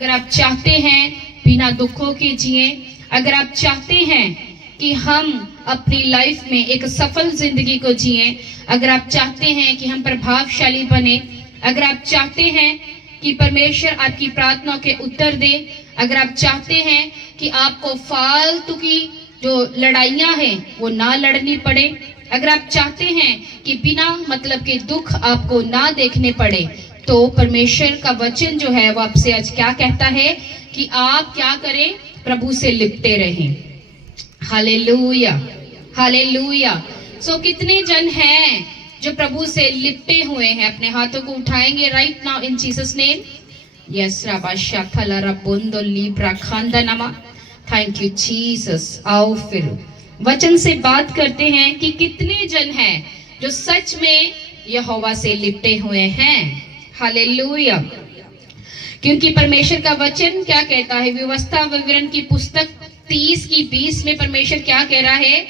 अगर आप चाहते हैं बिना दुखों के जिए, अगर आप चाहते हैं कि हम अपनी लाइफ में एक सफल जिंदगी को जिए, अगर आप चाहते हैं कि हम प्रभावशाली बने, अगर आप चाहते हैं कि परमेश्वर आपकी प्रार्थनाओं के उत्तर दे, अगर आप चाहते हैं कि आपको फालतू की जो लड़ाइयां हैं वो ना लड़नी पड़े, अगर आप चाहते हैं कि बिना मतलब के दुख आपको ना देखने पड़े, तो परमेश्वर का वचन जो है वो आपसे आज क्या कहता है कि आप क्या करें, प्रभु से लिपटे रहें। Hallelujah, hallelujah. सो कितने जन हैं जो प्रभु से लिपटे हुए हैं? अपने हाथों को उठाएंगे right now in Jesus name. Yes राबाशा फला रबोंदो लीब्रा खांदानमा। Thank you Jesus. आओ फिर वचन से बात करते हैं कि कितने जन हैं जो सच में यहोवा से लिपटे हुए हैं। हालेलुया। क्योंकि परमेश्वर का वचन क्या कहता है? व्यवस्था विवरण की पुस्तक 30 की 20 में परमेश्वर क्या कह रहा है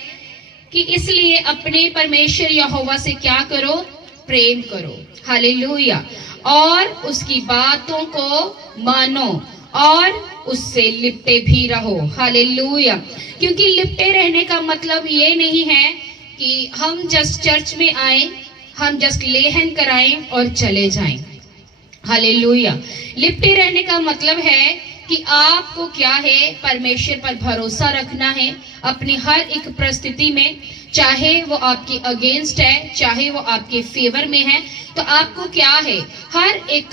कि इसलिए अपने परमेश्वर यहोवा से क्या करो? प्रेम करो। हालेलुया। और उसकी बातों को मानो और उससे लिपटे भी रहो। हालेलुया। क्योंकि लिपटे रहने का मतलब ये नहीं है कि हम जस्ट चर्च में आए, हम जस्ट लेहन कराएं और चले जाएं। हालेलुया। लिपटे रहने का मतलब है कि आपको क्या है? परमेश्वर पर भरोसा रखना है अपनी हर एक परिस्थिति में, चाहे वो आपके अगेंस्ट है, चाहे वो आपके फेवर में है। तो आपको क्या है? हर एक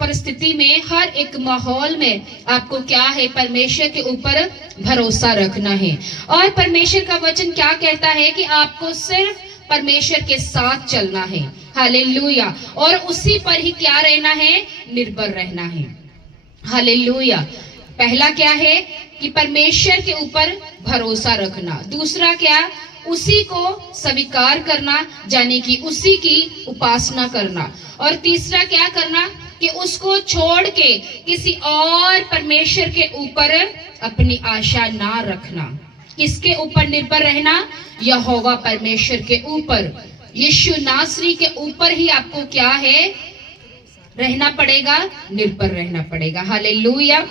परिस्थिति में, हर एक माहौल में आपको क्या है? परमेश्वर के ऊपर भरोसा रखना है। और परमेश्वर का वचन क्या कहता है कि आपको सिर्फ परमेश्वर के साथ चलना है। हालेलुया। और उसी पर ही क्या रहना है? निर्भर रहना है। हालेलुया। पहला क्या है कि परमेश्वर के ऊपर भरोसा रखना। दूसरा क्या? उसी को स्वीकार करना, यानी कि उसी की उपासना करना। और तीसरा क्या करना? कि उसको छोड़ के किसी और परमेश्वर के ऊपर अपनी आशा ना रखना। किसके ऊपर निर्भर रहना? यहोवा परमेश्वर के ऊपर, यीशु नासरी के ऊपर ही आपको क्या है? रहना पड़ेगा, निर्भर रहना पड़ेगा। हालेलुया।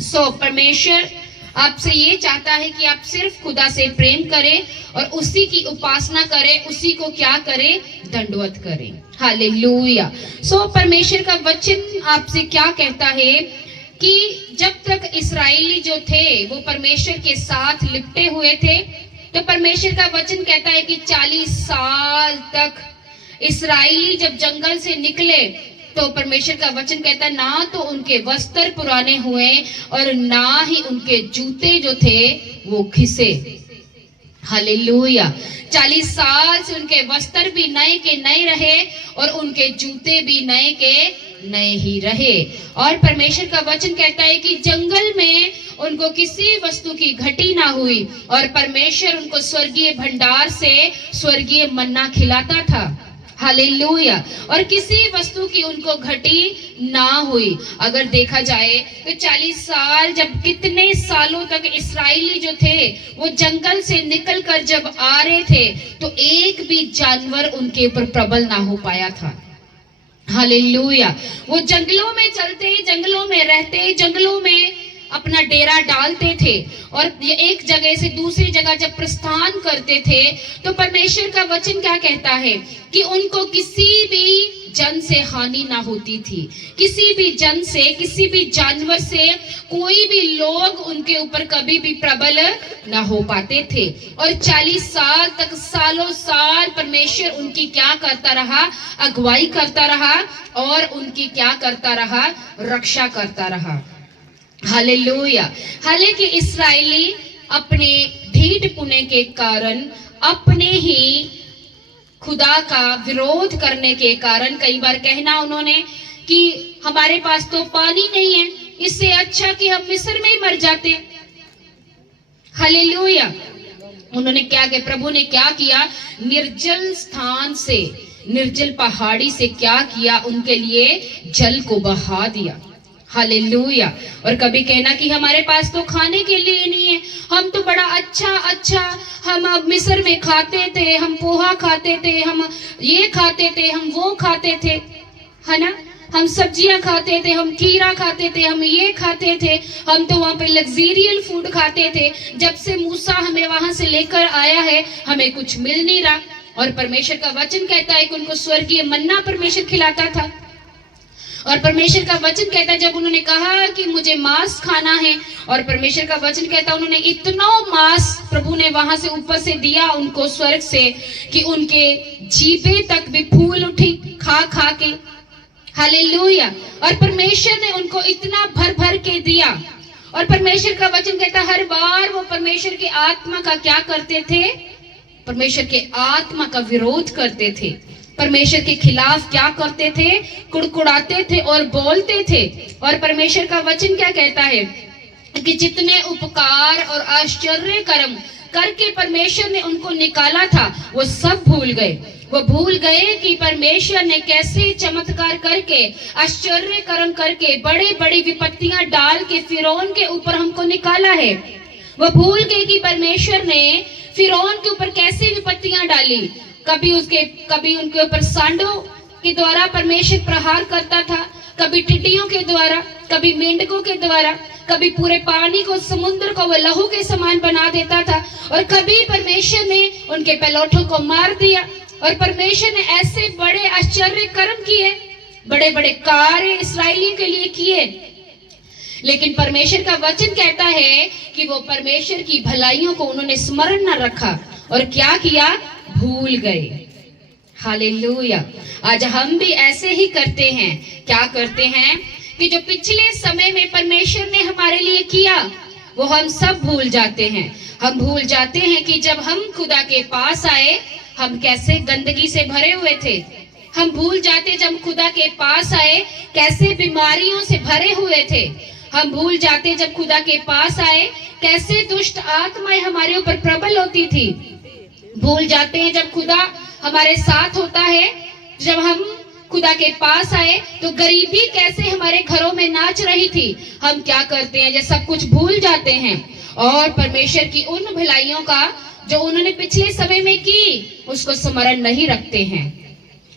सो परमेश्वर आपसे ये चाहता है कि आप सिर्फ खुदा से प्रेम करें और उसी की उपासना करें, उसी को क्या करें? दंडवत करें। हालेलुया। सो परमेश्वर का वचन आपसे क्या कहता है कि जब तक इस्राएली जो थे वो परमेश्वर के साथ लिपटे हुए थे, तो परमेश्वर का वचन कहता है कि 40 साल तक इस्राएली जब जंगल से निकले, तो परमेश्वर का वचन कहता है ना तो उनके वस्त्र पुराने हुए और ना ही उनके जूते जो थे वो घिसे। हालेलुया। 40 साल से उनके वस्त्र भी नए के नए रहे और उनके जूते भी नए के नए ही रहे। और परमेश्वर का वचन कहता है कि जंगल में उनको किसी वस्तु की घटी ना हुई और परमेश्वर उनको स्वर्गीय भंडार से स्वर्गीय मन्ना खिलाता था। हालेलुया। और किसी वस्तु की उनको घटी ना हुई। अगर देखा जाए तो 40 साल, जब कितने सालों तक इस्राएली जो थे वो जंगल से निकलकर जब आ रहे थे, तो एक भी जानवर उनके ऊपर प्रबल ना हो पाया था। हालेलुया। वो जंगलों में चलते, जंगलों में रहते, जंगलों में अपना डेरा डालते थे और ये एक जगह से दूसरी जगह जब प्रस्थान करते थे, तो परमेश्वर का वचन क्या कहता है कि उनको किसी भी जन से हानि ना होती थी। किसी भी जन से, किसी भी जानवर से कोई भी लोग उनके ऊपर कभी भी प्रबल ना हो पाते थे। और 40 साल तक, सालों साल परमेश्वर उनकी क्या करता रहा? अगुवाई करता रहा और उनकी क्या करता रहा? रक्षा करता रहा। हालेलुया। हालांकि इस्राएली अपने ढीठ पुणे के कारण, अपने ही खुदा का विरोध करने के कारण, कई बार कहना उन्होंने कि हमारे पास तो पानी नहीं है, इससे अच्छा कि हम मिस्र में ही मर जाते। हालेलुया। उन्होंने क्या किया? प्रभु ने क्या किया? निर्जल स्थान से, निर्जल पहाड़ी से क्या किया? उनके लिए जल को बहा दिया। हालेलुया। और कभी कहना कि हमारे पास तो खाने के लिए नहीं है, हम तो बड़ा अच्छा हम अब मिस्र में खाते थे, हम पोहा खाते थे, हम ये खाते थे, हम वो खाते थे, है ना? हम सब्जियां खाते थे, हम खीरा खाते थे, हम ये खाते थे, हम तो वहां पे लग्जरियल फूड खाते थे। जब से मूसा हमें वहां से लेकर आया है, हमें कुछ मिल नहीं रहा। और परमेश्वर का वचन कहता है कि उनको स्वर्गीय मन्ना परमेश्वर खिलाता था। और परमेश्वर का वचन कहता है जब उन्होंने कहा कि मुझे मांस खाना है, और परमेश्वर का वचन कहता है उन्होंने इतना मांस प्रभु ने वहां से ऊपर से दिया उनको स्वर्ग से कि उनके जीभे तक भी फूल उठी खा खा के। हालेलुया। और परमेश्वर ने उनको इतना भर भर के दिया। और परमेश्वर का वचन कहता है हर बार वो परमेश्वर की आत्मा का क्या करते थे? परमेश्वर के आत्मा का विरोध करते थे, परमेश्वर के खिलाफ क्या करते थे? कुड़कुड़ाते थे और बोलते थे। और परमेश्वर का वचन क्या कहता है कि जितने उपकार और आश्चर्य कर्म करके परमेश्वर ने उनको निकाला था, वो सब भूल गए। वो भूल गए कि परमेश्वर ने कैसे चमत्कार करके, आश्चर्य कर्म करके, बड़े बड़ी विपत्तियां डाल के फिरौन के ऊपर हमको निकाला है। वो भूल गए कि परमेश्वर ने फिरौन के ऊपर कैसे विपत्तियां डाली। कभी उनके ऊपर सांडों के द्वारा परमेश्वर प्रहार करता था, कभी टिड्डियों के द्वारा, कभी मेंढकों के द्वारा, कभी पूरे पानी को, समुद्र को वो लहू के समान बना देता था, और कभी परमेश्वर ने उनके पैलोठों को मार दिया। और परमेश्वर ने ऐसे बड़े आश्चर्य कर्म किए, बड़े बड़े कार्य इसराइलियों के लिए किए। लेकिन परमेश्वर का वचन कहता है कि वो परमेश्वर की भलाइयों को उन्होंने स्मरण न रखा और क्या किया? भूल गए। हालेलुया। आज हम भी ऐसे ही करते हैं। क्या करते हैं कि जो पिछले समय में परमेश्वर ने हमारे लिए किया वो हम सब भूल जाते हैं। हम भूल जाते हैं कि जब हम खुदा के पास आए हम कैसे गंदगी से भरे हुए थे। हम भूल जाते जब खुदा के पास आए कैसे बीमारियों से भरे हुए थे। हम भूल जाते जब खुदा के पास आए कैसे दुष्ट आत्माएं हमारे ऊपर प्रबल होती थी। भूल जाते हैं जब खुदा हमारे साथ होता है, जब हम खुदा के पास आए तो गरीबी कैसे हमारे घरों में नाच रही थी। हम क्या करते हैं? ये सब कुछ भूल जाते हैं और परमेश्वर की उन भलाइयों का जो उन्होंने पिछले समय में की उसको स्मरण नहीं रखते हैं।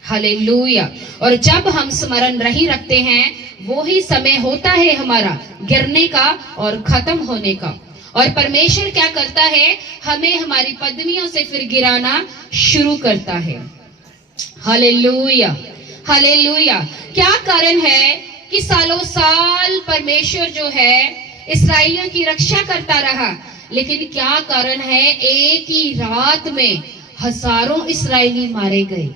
हालेलुया। और जब हम स्मरण नहीं रखते हैं वो ही समय होता है हमारा गिरने का और खत्म होने का। और परमेश्वर क्या करता है? हमें हमारी पदवियों से फिर गिराना शुरू करता है। Hallelujah, hallelujah. क्या कारण है कि सालों साल परमेश्वर जो है इस्राएलियों की रक्षा करता रहा, लेकिन क्या कारण है एक ही रात में हजारों इस्राएली मारे गए।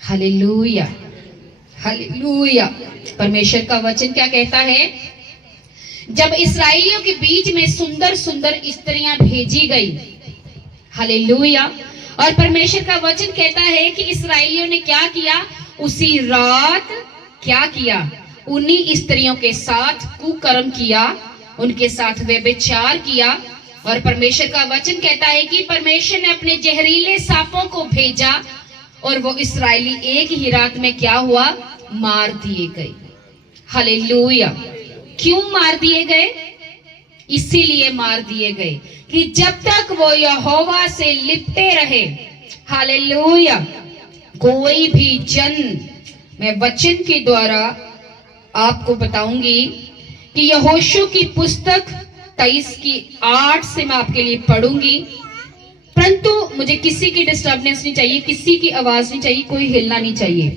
Hallelujah, hallelujah. परमेश्वर का वचन क्या कहता है? जब इस्राएलियों के बीच में सुंदर सुंदर स्त्रियां भेजी गई। हालेलुया। और परमेश्वर का वचन कहता है कि इस्राएलियों ने क्या किया? उसी रात क्या किया? उन्हीं स्त्रियों के साथ कुकर्म किया, उनके साथ व्यभिचार किया। और परमेश्वर का वचन कहता है कि परमेश्वर ने अपने जहरीले सांपों को भेजा और वो इस्राएली एक ही रात में क्या हुआ? मार दिए गए। हालेलुया। क्यों मार दिए गए? इसीलिए मार दिए गए कि जब तक वो यहोवा से लिपटे रहे। हालेलुया। कोई भी जन, मैं वचन के द्वारा आपको बताऊंगी कि यहोशू की पुस्तक 23 की 8 से मैं आपके लिए पढ़ूंगी, परंतु मुझे किसी की डिस्टर्बेंस नहीं चाहिए, किसी की आवाज नहीं चाहिए, कोई हिलना नहीं चाहिए।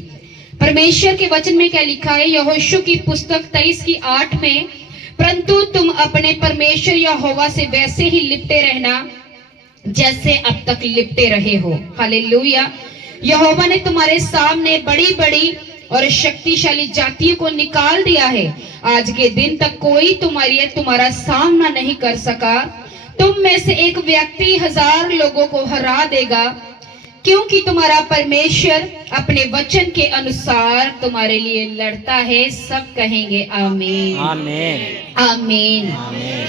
परमेश्वर के वचन में क्या लिखा है? यहोशू की पुस्तक 23 की 8 में, परंतु तुम अपने परमेश्वर यहोवा से वैसे ही लिपटे रहना जैसे अब तक लिपटे रहे हो। हालेलुया। यहोवा ने तुम्हारे सामने बड़ी बड़ी और शक्तिशाली जातियों को निकाल दिया है। आज के दिन तक कोई तुम्हारा सामना नहीं कर सका। तुम में से एक व्यक्ति 1000 लोगों को हरा देगा, क्योंकि तुम्हारा परमेश्वर अपने वचन के अनुसार तुम्हारे लिए लड़ता है। सब कहेंगे आमीन, आमीन, आमीन,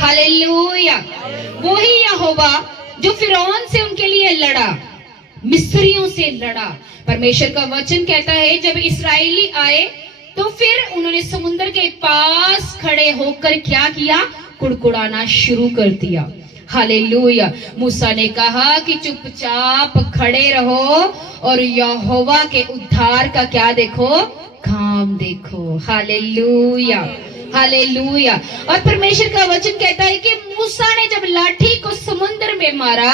हालेलुया। वही यहोवा जो फिरौन से उनके लिए लड़ा, मिस्रियों से लड़ा। परमेश्वर का वचन कहता है जब इस्राएली आए तो फिर उन्होंने समुद्र के पास खड़े होकर क्या किया? कुड़कुड़ाना शुरू कर दिया। हालेलुया। मूसा ने कहा कि चुपचाप खड़े रहो और यहोवा के उद्धार का क्या देखो? काम देखो। Hallelujah, hallelujah. और परमेश्वर का वचन कहता है कि मूसा ने जब लाठी को समुद्र में मारा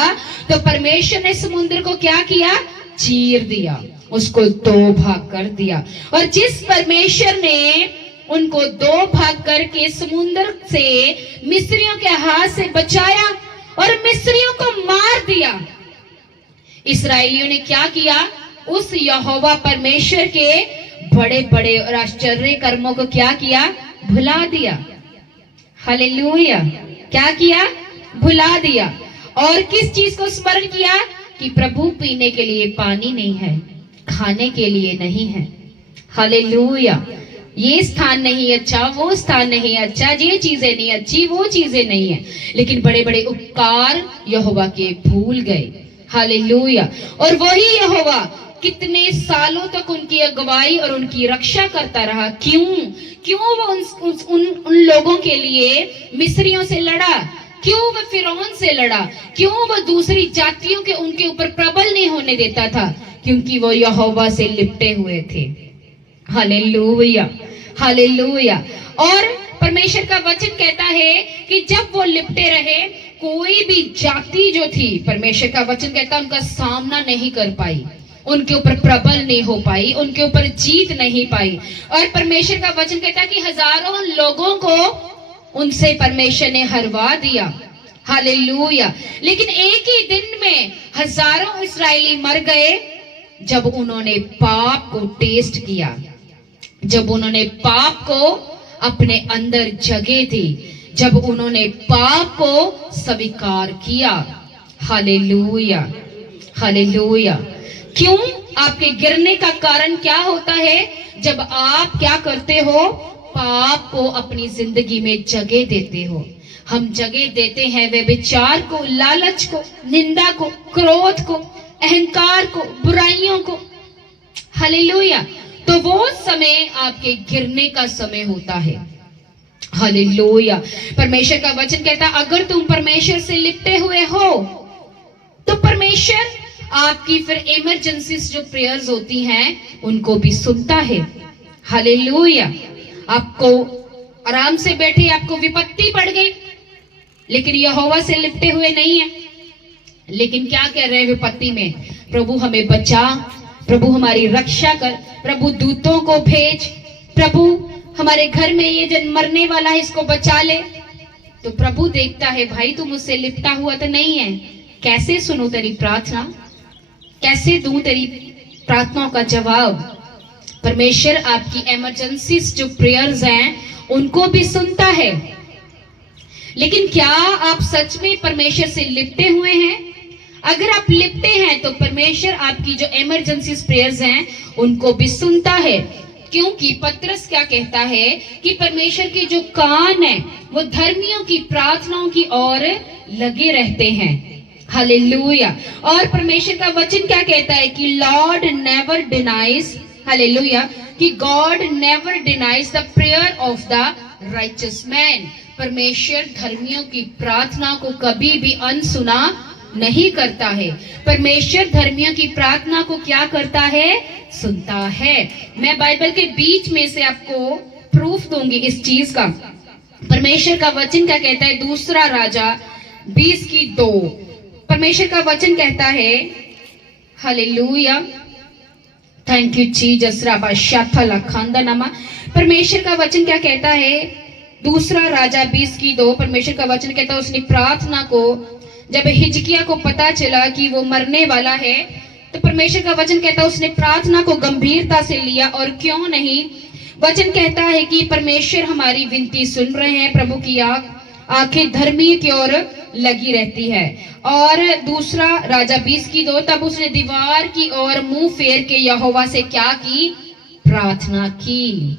तो परमेश्वर ने समुद्र को क्या किया? चीर दिया, उसको दो भाग कर दिया। और जिस परमेश्वर ने उनको दो भाग करके समुद्र से मिस्रियों के हाथ से बचाया और मिस्रियों को मार दिया, इस्राएलियों ने क्या किया? उस यहोवा परमेश्वर के बड़े बड़े और आश्चर्य कर्मों को क्या किया? भुला दिया। हालेलुया। क्या किया? भुला दिया। और किस चीज को स्मरण किया? कि प्रभु पीने के लिए पानी नहीं है, खाने के लिए नहीं है। हालेलुया। ये स्थान नहीं अच्छा, वो स्थान नहीं अच्छा, ये चीजें नहीं अच्छी, वो चीजें नहीं है, लेकिन बड़े बड़े उपकार यहोवा के भूल गए। हालेलुया। और वही यहोवा कितने सालों तक उनकी अगुवाई और उनकी रक्षा करता रहा। क्यों वो उन लोगों के लिए मिस्रियों से लड़ा? क्यों वो फिरौन से लड़ा? क्यों वो दूसरी जातियों के उनके ऊपर प्रबल नहीं होने देता था? क्योंकि वो यहोवा से लिपटे हुए थे। Hallelujah, hallelujah. और परमेश्वर का वचन कहता है कि जब वो लिपटे रहे, कोई भी जाति जो थी, परमेश्वर का वचन कहता है, उनका सामना नहीं कर पाई, उनके ऊपर प्रबल नहीं हो पाई, उनके ऊपर जीत नहीं पाई। और परमेश्वर का वचन कहता है कि हजारों लोगों को उनसे परमेश्वर ने हरवा दिया। हालेलुया। लेकिन एक ही दिन में हजारों इस्राएली मर गए जब उन्होंने पाप को टेस्ट किया, जब उन्होंने पाप को अपने अंदर जगह दी, जब उन्होंने पाप को स्वीकार किया। Hallelujah, hallelujah. क्यों? आपके गिरने का कारण क्या होता है? जब आप क्या करते हो? पाप को अपनी जिंदगी में जगह देते हो। हम जगह देते हैं व्यभिचार को, लालच को, निंदा को, क्रोध को, अहंकार को, बुराइयों को। हालेलुया। तो वो समय आपके गिरने का समय होता है। हालेलुया। परमेश्वर का वचन कहता है अगर तुम परमेश्वर से लिपटे हुए हो तो परमेश्वर आपकी फिर इमरजेंसीज जो प्रेयर्स होती हैं उनको भी सुनता है। हालेलुया। आपको आराम से बैठे, आपको विपत्ति पड़ गई, लेकिन यहोवा से लिपटे हुए नहीं है, लेकिन क्या कह रहे हैं विपत्ति में? प्रभु हमें बचा, प्रभु हमारी रक्षा कर, प्रभु दूतों को भेज, प्रभु हमारे घर में ये जन मरने वाला है इसको बचा ले। तो प्रभु देखता है भाई तू मुझसे लिपटा हुआ तो नहीं है, कैसे सुनूं तेरी प्रार्थना, कैसे दूं तेरी प्रार्थनाओं का जवाब। परमेश्वर आपकी इमरजेंसीज जो प्रेयर्स हैं उनको भी सुनता है, लेकिन क्या आप सच में परमेश्वर से लिपटे हुए हैं? अगर आप लिपटे हैं तो परमेश्वर आपकी जो इमरजेंसीज प्रेयर्स हैं उनको भी सुनता है। क्योंकि पत्रस क्या कहता है कि परमेश्वर के जो कान है वो धर्मियों की प्रार्थनाओं की ओर लगे रहते हैं। हालेलुया। और परमेश्वर का वचन क्या कहता है कि लॉर्ड नेवर डिनाइज, हालेलुया, कि God never denies the prayer of the righteous man. परमेश्वर धर्मियों की प्रार्थना को कभी भी अनसुना नहीं करता है। परमेश्वर धर्मियों की प्रार्थना को क्या करता है? सुनता है। मैं बाइबल के बीच में से आपको प्रूफ दूंगी इस चीज का। परमेश्वर का वचन क्या कहता है? दूसरा राजा 20:2 परमेश्वर का वचन कहता है, हालेलुया, थैंक यू जीसस राबा शाफला खांदानामा। परमेश्वर का वचन क्या कहता है? दूसरा राजा 20:2 परमेश्वर का वचन कहता है उसने प्रार्थना को, जब हिजकिया को पता चला कि वो मरने वाला है, तो परमेश्वर का वचन कहता है उसने प्रार्थना को गंभीरता से लिया। और क्यों नहीं? वचन कहता है कि परमेश्वर हमारी विनती सुन रहे हैं, प्रभु की आंखें धर्मी की ओर लगी रहती है। और दूसरा राजा 20:2 तब उसने दीवार की ओर मुंह फेर के यहोवा से क्या की? प्रार्थना की।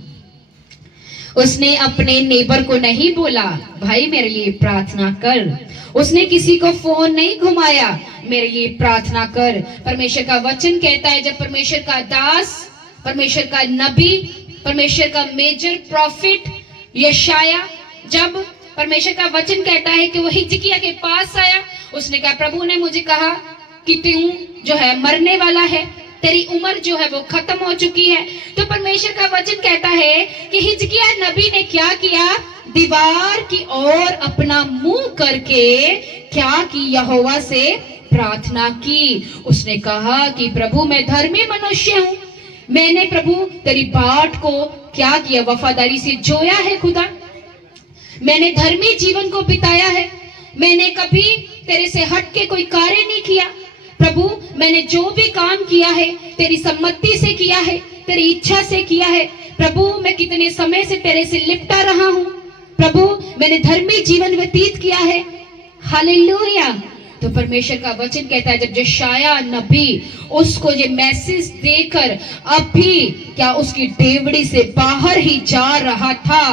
उसने अपने नेबर को नहीं बोला भाई मेरे लिए प्रार्थना कर, उसने किसी को फोन नहीं घुमाया मेरे लिए प्रार्थना कर। परमेश्वर का वचन कहता है जब परमेश्वर का दास, परमेश्वर का नबी, परमेश्वर का मेजर प्रॉफिट यशाया, जब परमेश्वर का वचन कहता है कि वो हिजकिया के पास आया, उसने कहा प्रभु ने मुझे कहा कि तू जो है मरने वाला है, तेरी उम्र जो है वो खत्म हो चुकी है। तो परमेश्वर का वचन कहता है कि हिजकिय्याह नबी ने क्या किया, दीवार की ओर अपना मुंह करके क्या की, यहोवा से प्रार्थना की। उसने कहा कि प्रभु मैं धर्मी मनुष्य हूं, मैंने प्रभु तेरी बाट को क्या किया, वफादारी से जोया है खुदा, मैंने धर्मी जीवन को बिताया है, मैंने कभी तेरे से हट के कोई कार्य नहीं किया प्रभु, मैंने जो भी काम किया है तेरी सम्मति से किया है, तेरी इच्छा से किया है प्रभु, मैं कितने समय से तेरे से लिपटा रहा हूं प्रभु, मैंने धर्मी जीवन व्यतीत किया है। हालेलुया। तो परमेश्वर का वचन कहता है जब यशायाह नबी उसको ये मैसेज देकर अभी क्या उसकी डेवड़ी से बाहर ही जा रहा था,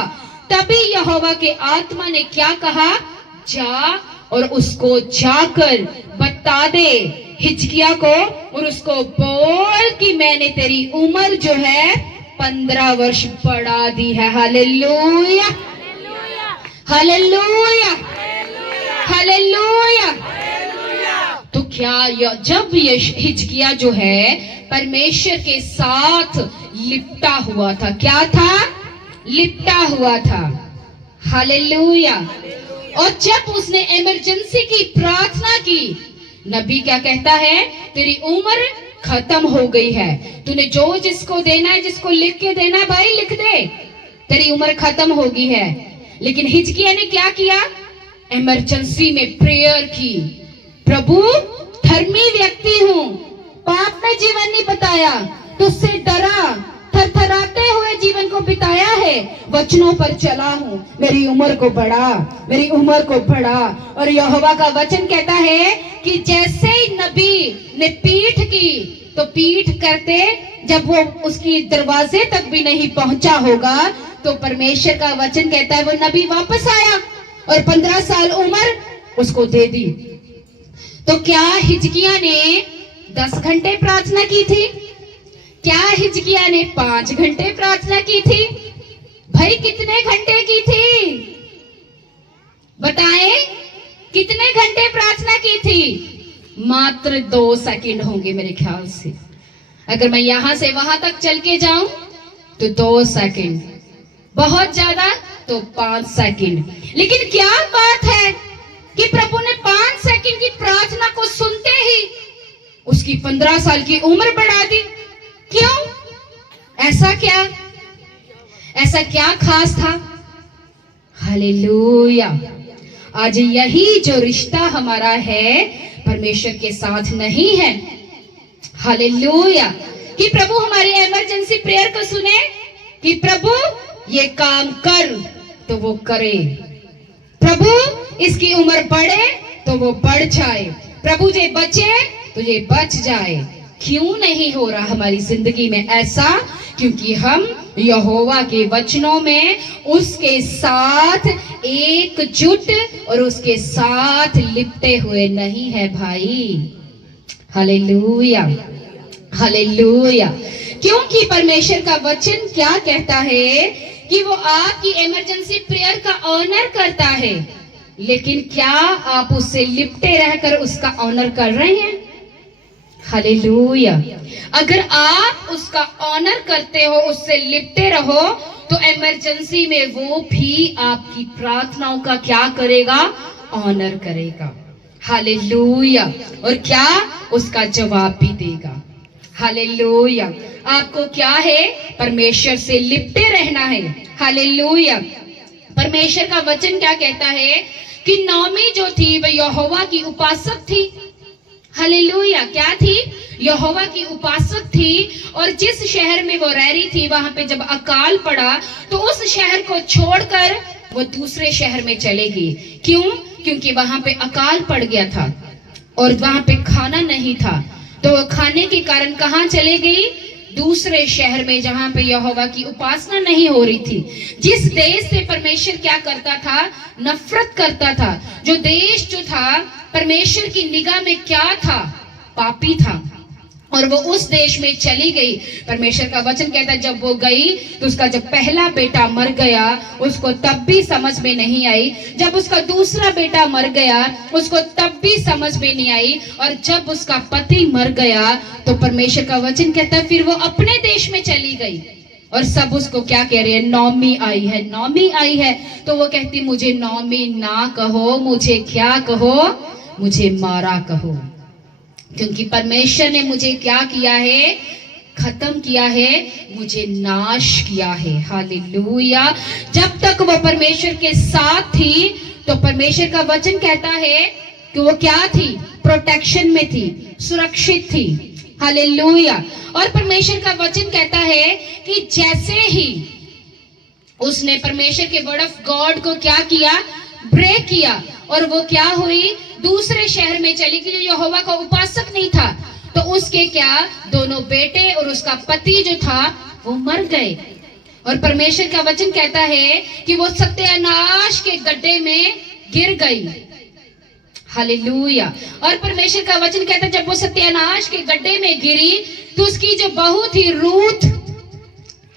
तभी यहोवा के आत्मा ने क्या कहा, जा और उसको जाकर बता दे हिजकिय्याह को, और उसको बोल कि मैंने तेरी उम्र जो है 15 वर्ष बढ़ा दी है। Hallelujah, hallelujah, hallelujah. तो क्या जब ये हिजकिय्याह जो है परमेश्वर के साथ लिपटा हुआ था, क्या था, लिपटा हुआ था। हालेलुया। और जब उसने इमरजेंसी की प्रार्थना की, नबी क्या कहता है, तेरी उम्र खत्म हो गई है, तूने जो जिसको देना है, जिसको लिख के देना है भाई लिख दे, तेरी उम्र खत्म हो गई है। लेकिन हिजकिय्याह ने क्या किया, इमरजेंसी में प्रेयर की, प्रभु धर्मी व्यक्ति हूं, पाप में जीवन नहीं बताया, तुझसे डरा, थरथराते हुए जीवन को बिताया है, वचनों पर चला हूं, मेरी उम्र को बढ़ा, मेरी उम्र को बढ़ा। और यहोवा का वचन कहता है कि जैसे ही नबी ने पीठ की, तो पीठ करते जब वो उसकी दरवाजे तक भी नहीं पहुंचा होगा, तो परमेश्वर का वचन कहता है वो नबी वापस आया और 15 साल उम्र उसको दे दी। तो क्या हिजकिय्याह ने 10 घंटे प्रार्थना की थी, क्या हिजकिय्याह ने 5 घंटे प्रार्थना की थी, भाई कितने घंटे की थी, बताएं कितने घंटे प्रार्थना की थी, मात्र 2 सेकंड होंगे मेरे ख्याल से, अगर मैं यहां से वहां तक चल के जाऊं तो 2 सेकंड, बहुत ज्यादा तो 5 सेकंड। लेकिन क्या बात है कि प्रभु ने 5 सेकंड की प्रार्थना को सुनते ही उसकी 15 साल की उम्र बढ़ा दी। क्यों, ऐसा क्या, ऐसा क्या खास था। हालेलुया। आज यही जो रिश्ता हमारा है परमेश्वर के साथ नहीं है। हालेलुया। कि प्रभु हमारी इमरजेंसी प्रेयर को सुने, कि प्रभु ये काम कर तो वो करे, प्रभु इसकी उम्र बढ़े तो वो बढ़ जाए, प्रभु ये बचे तो ये बच जाए। क्यों नहीं हो रहा हमारी जिंदगी में ऐसा, क्योंकि हम यहोवा के वचनों में उसके साथ एकजुट और उसके साथ लिपटे हुए नहीं है भाई। Hallelujah, hallelujah. क्योंकि परमेश्वर का वचन क्या कहता है कि वो आपकी इमरजेंसी प्रेयर का ऑनर करता है, लेकिन क्या आप उससे लिपटे रहकर उसका ऑनर कर रहे हैं। हालेलुया। अगर आप उसका ऑनर करते हो, उससे लिपटे रहो, तो इमरजेंसी में वो भी आपकी प्रार्थनाओं का क्या करेगा, ऑनर करेगा। हालेलुया। और क्या, उसका जवाब भी देगा। हालेलुया। आपको क्या है, परमेश्वर से लिपटे रहना है। हालेलुया। परमेश्वर का वचन क्या कहता है कि नौमी जो थी वह यहोवा की उपासक थी। हालेलुया। क्या थी, यहोवा की उपासक थी। और जिस शहर में वो रह रही थी, वहां पे जब अकाल पड़ा तो उस शहर को छोड़कर वो दूसरे शहर में चले गई। क्यों, क्योंकि वहां पे अकाल पड़ गया था और वहां पे खाना नहीं था, तो वो खाने के कारण कहां चले गई, दूसरे शहर में, जहां पे यहोवा की उपासना नहीं हो रही थी। जिस देश से परमेश्वर क्या करता था, नफरत करता था, जो देश जो था परमेश्वर की निगाह में क्या था, पापी था। और वो उस देश में चली गई। परमेश्वर का वचन कहता है जब वो गई तो उसका जब पहला बेटा मर गया उसको तब भी समझ में नहीं आई, जब उसका दूसरा बेटा मर गया उसको तब भी समझ में नहीं आई, और जब उसका पति मर गया तो परमेश्वर का वचन कहता है फिर वो अपने देश में चली गई। और सब उसको क्या कह रहे हैं, नौमी आई है, नौमी आई है। तो वो कहती मुझे नौमी ना कहो, मुझे क्या कहो, मुझे मारा कहो, क्योंकि परमेश्वर ने मुझे क्या किया है, खत्म किया है, मुझे नाश किया है। हालेलुया। जब तक वो परमेश्वर के साथ थी तो परमेश्वर का वचन कहता है कि वो क्या थी, प्रोटेक्शन में थी, सुरक्षित थी। हालेलुया। और परमेश्वर का वचन कहता है कि जैसे ही उसने परमेश्वर के वर्ड ऑफ गॉड को क्या किया, ब्रेक किया, और वो क्या हुई, दूसरे शहर में चली गई जो यहोवा का उपासक नहीं था। तो उसके क्या दोनों बेटे और उसका पति जो था वो मर गए। और परमेश्वर का वचन कहता है कि वो सत्यानाश के गड्ढे में गिर गई। हालेलुया। और परमेश्वर का वचन कहता है जब वो सत्यानाश के गड्ढे में गिरी तो उसकी जो बहू थी रूथ,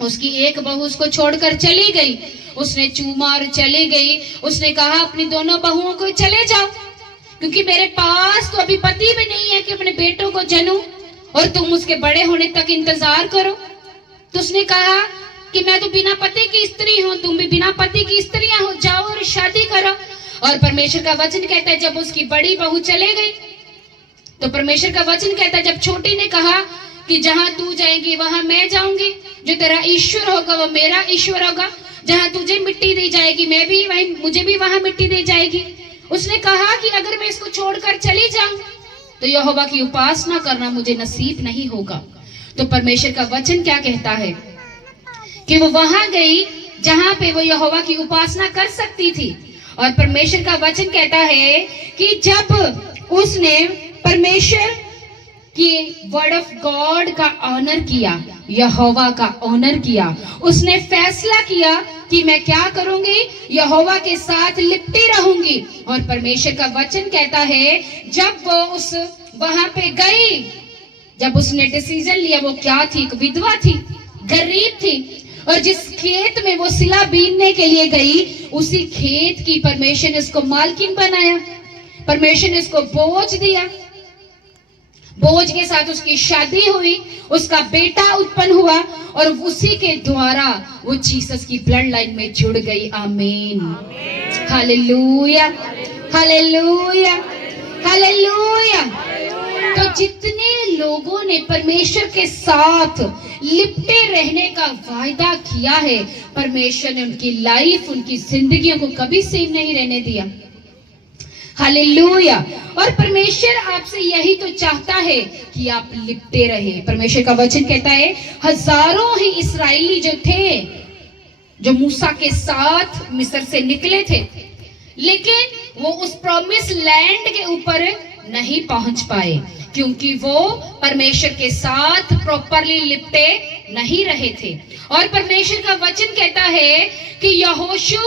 उसकी एक बहू उसको छोड़कर चली गई। उसने चूमा और चली गई। उसने कहा अपनी दोनों बहुओं को चले जाओ, क्योंकि मेरे पास तो अभी पति भी नहीं है कि अपने बेटों को जनूं, और तुम उसके बड़े होने तक इंतजार करो। तो उसने कहा कि मैं तो बिना पति की स्त्री हूं, तुम भी बिना पति की स्त्रियां हो, जाओ और शादी करो। और परमेश्वर का वचन कहता है जब उसकी बड़ी बहू चले गई तो परमेश्वर का वचन कहता है जब छोटी ने कहा कि जहां तू जाएगी वहां मैं जाऊंगी, जो तेरा ईश्वर होगा वो मेरा ईश्वर होगा, जहां तुझे मिट्टी दी जाएगी मैं भी वहीं, मुझे भी वहां मिट्टी दी जाएगी। उसने कहा कि अगर मैं इसको छोड़कर चली जाऊं तो यहोवा की उपासना करना मुझे नसीब नहीं होगा। तो परमेश्वर का वचन क्या कहता है कि वो वहां गई जहां पे वो यहोवा की उपासना कर सकती थी। और परमेश्वर का वचन कहता है कि जब उसने परमेश्वर कि वर्ड ऑफ गॉड का ऑनर किया, यहोवा का ऑनर किया, उसने फैसला किया कि मैं क्या करूंगी, यहोवा के साथ लिपटी रहूंगी। और परमेश्वर का वचन कहता है जब वो उस वहां पे गई, जब उसने डिसीजन लिया, वो क्या थी, एक विधवा थी, गरीब थी, और जिस खेत में वो सिला बीनने के लिए गई उसी खेत की परमेश्वर ने उसको मालकिन बनाया। परमेश्वर ने उसको बोझ दिया, बोझ के साथ उसकी शादी हुई, उसका बेटा उत्पन्न हुआ, और उसी के द्वारा वो जीसस की ब्लड लाइन में जुड़ गई। आमीन। Hallelujah, hallelujah, hallelujah. तो जितने लोगों ने परमेश्वर के साथ लिपटे रहने का वायदा किया है, परमेश्वर ने उनकी लाइफ, उनकी जिंदगियों को कभी सेम नहीं रहने दिया। हालेलुया। और परमेश्वर आपसे यही तो चाहता है कि आप लिपटे रहे। परमेश्वर का वचन कहता है हजारों ही इस्राएली जो थे, जो मूसा के साथ मिस्र से निकले थे, लेकिन वो उस प्रॉमिस लैंड के ऊपर नहीं पहुंच पाए, क्योंकि वो परमेश्वर के साथ प्रॉपरली लिपटे नहीं रहे थे। और परमेश्वर का वचन कहता है कि यहोशू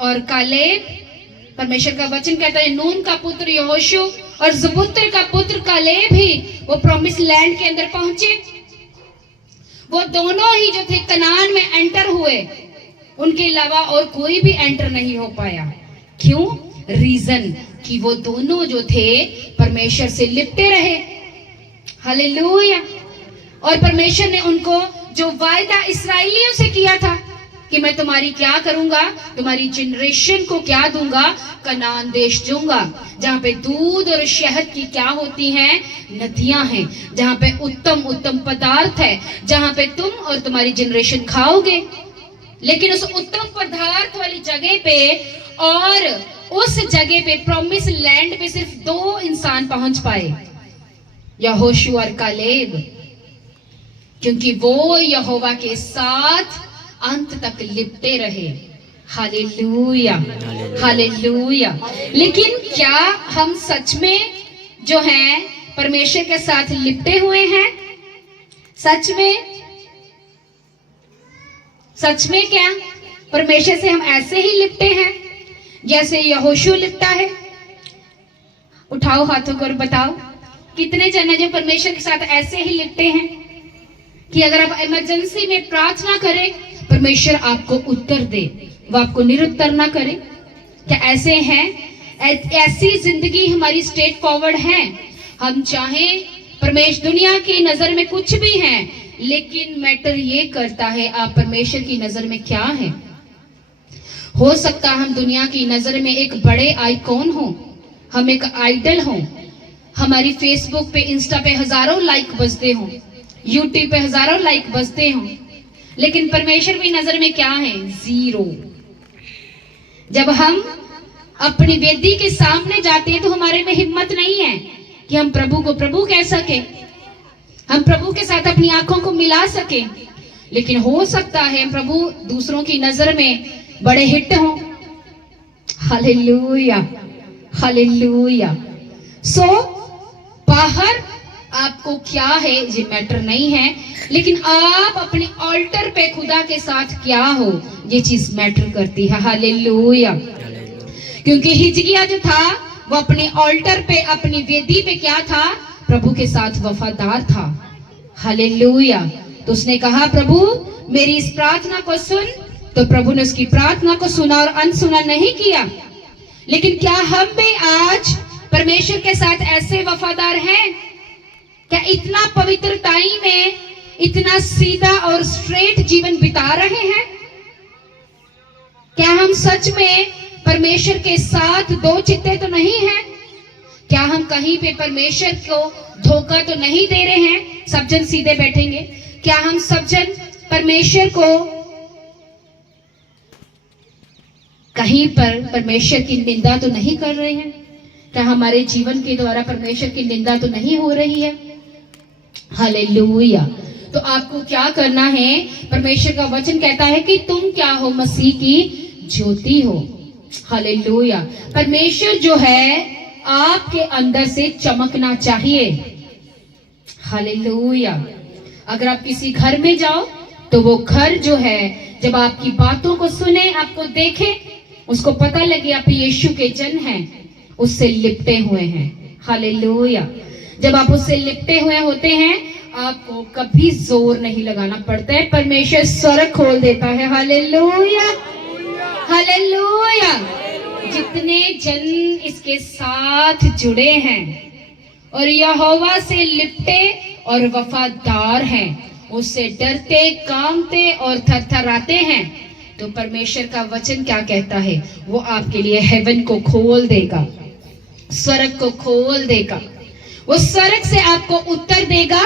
और कालेब, परमेश्वर का वचन कहता है नून का पुत्र यहोशू और जबूतर का पुत्र कालेब ही वो प्रॉमिस लैंड के अंदर पहुंचे। वो दोनों ही जो थे कनान में एंटर हुए, उनके अलावा और कोई भी एंटर नहीं हो पाया। क्यों? रीजन कि वो दोनों जो थे परमेश्वर से लिपटे रहे। हालेलुया। और परमेश्वर ने उनको जो वायदा इस्राएलियों से किया था कि मैं तुम्हारी क्या करूंगा, तुम्हारी जनरेशन को क्या दूंगा, कनान देश दूंगा, जहाँ पे दूध और शहद की क्या होती हैं, नदियां हैं, जहाँ पे उत्तम उत्तम पदार्थ है, जहाँ पे तुम और तुम्हारी जनरेशन खाओगे। लेकिन उस उत्तम पदार्थ वाली जगह पे और उस जगह पे प्रॉमिस लैंड पे सिर्फ 2 इंसान पहुंच पाए, यहोशू और कालेब, क्योंकि वो यहोवा के साथ अंत तक लिपटे रहे। Hallelujah, hallelujah. लेकिन क्या हम सच में जो हैं परमेश्वर के साथ लिपटे हुए हैं? सच में क्या परमेश्वर से हम ऐसे ही लिपटे हैं जैसे यहोशू लिपटा है? उठाओ हाथों को और बताओ, कितने जन है जो परमेश्वर के साथ ऐसे ही लिपटे हैं कि अगर आप इमरजेंसी में प्रार्थना करें, परमेश्वर आपको उत्तर दे, वो आपको निरुत्तर ना करे? क्या ऐसे हैं? ऐसी जिंदगी हमारी स्ट्रेट फॉरवर्ड है? हम चाहें परमेश्वर दुनिया की नजर में कुछ भी हैं, लेकिन मैटर ये करता है आप परमेश्वर की नजर में क्या है। हो सकता हम दुनिया की नजर में एक बड़े आइकॉन हो, हम एक आइडल हो, हमारी फेसबुक पे, इंस्टा पे हजारों लाइक बजते हो, यूट्यूब पे हजारों लाइक बजते हो, लेकिन परमेश्वर की नजर में क्या है? जीरो। जब हम अपनी वेदी के सामने जाते हैं तो हमारे में हिम्मत नहीं है कि हम प्रभु को प्रभु कह सके, हम प्रभु के साथ अपनी आंखों को मिला सके। लेकिन हो सकता है प्रभु दूसरों की नजर में बड़े हिट हों। Hallelujah, hallelujah. सो बाहर आपको क्या है ये मैटर नहीं है, लेकिन आप अपने ऑल्टर पे खुदा के साथ क्या हो ये चीज मैटर करती है। हालेलुया। क्योंकि हिजकिय्याह जो था वो अपने ऑल्टर पे, अपनी वेदी पे क्या था? प्रभु के साथ वफादार था। हालेलुया। तो उसने कहा प्रभु मेरी इस प्रार्थना को सुन, तो प्रभु ने उसकी प्रार्थना को सुना और अनसुना नहीं किया। लेकिन क्या हम भी आज परमेश्वर के साथ ऐसे वफादार हैं? क्या इतना पवित्रताई में इतना सीधा और स्ट्रेट जीवन बिता रहे हैं? क्या हम सच में परमेश्वर के साथ दो चित्ते तो नहीं हैं? क्या हम कहीं पे परमेश्वर को धोखा तो नहीं दे रहे हैं? सब जन सीधे बैठेंगे। क्या हम सब जन परमेश्वर को कहीं पर परमेश्वर की निंदा तो नहीं कर रहे हैं? क्या हमारे जीवन के द्वारा परमेश्वर की निंदा तो नहीं हो रही है? हालेलुया। तो आपको क्या करना है? परमेश्वर का वचन कहता है कि तुम क्या हो? मसीह की ज्योति हो। हालेलुया। परमेश्वर जो है आपके अंदर से चमकना चाहिए। हालेलुया। अगर आप किसी घर में जाओ तो वो घर जो है जब आपकी बातों को सुने, आपको देखे, उसको पता लगे आप यीशु के जन हैं, उससे लिपटे हुए हैं। हालेलुया। जब आप उससे लिपटे हुए होते हैं आपको कभी जोर नहीं लगाना पड़ता है, परमेश्वर स्वर्ग खोल देता है। Hallelujah, hallelujah. जितने जन इसके साथ जुड़े हैं और यहोवा से लिपटे और वफादार हैं, उससे डरते, कांपते और थरथराते हैं, तो परमेश्वर का वचन क्या कहता है? वो आपके लिए हेवन को खोल देगा, स्वर्ग को खोल देगा। वो स्वर्ग से आपको उत्तर देगा,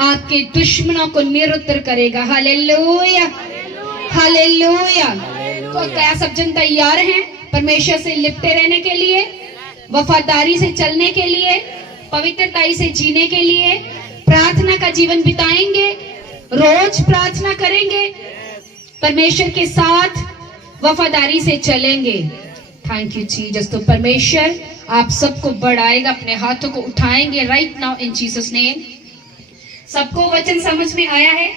आपके दुश्मनों को निरुत्तर करेगा। Hallelujah, hallelujah. तो क्या सब जन तैयार हैं परमेश्वर से लिपटे रहने के लिए, वफादारी से चलने के लिए, पवित्रताई से जीने के लिए, प्रार्थना का जीवन बिताएंगे, रोज प्रार्थना करेंगे, परमेश्वर के साथ वफादारी से चलेंगे? Thank you Jesus. तो परमेश्वर आप सबको बढ़ाएगा, अपने हाथों को उठाएंगे right now in Jesus name. सबको वचन समझ में आया है?